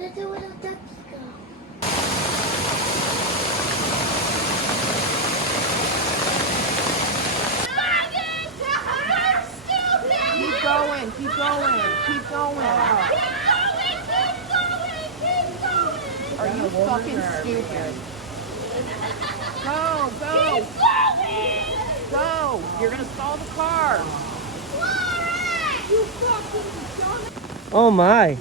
Where the little ducks go? Keep going, keep going, keep going. Are you fucking stupid? Go, go, go. You're gonna stall the car. Oh my.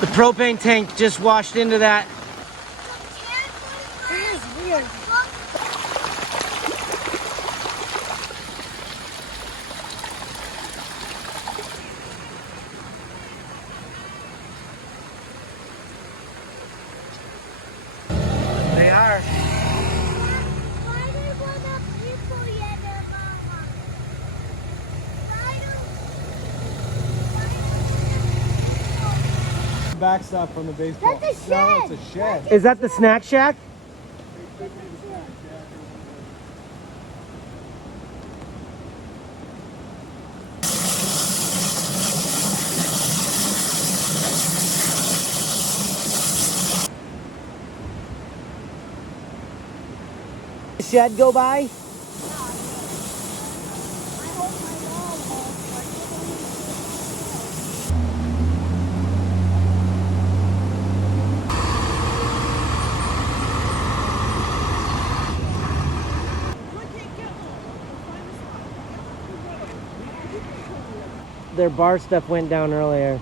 The propane tank just washed into that. That is weird. They are. Why do the people yet, Mama? Why Backstop from the baseball. That's a No, shed. it's a shed. Is that the snack shack? The shed go by? Their bar stuff went down earlier.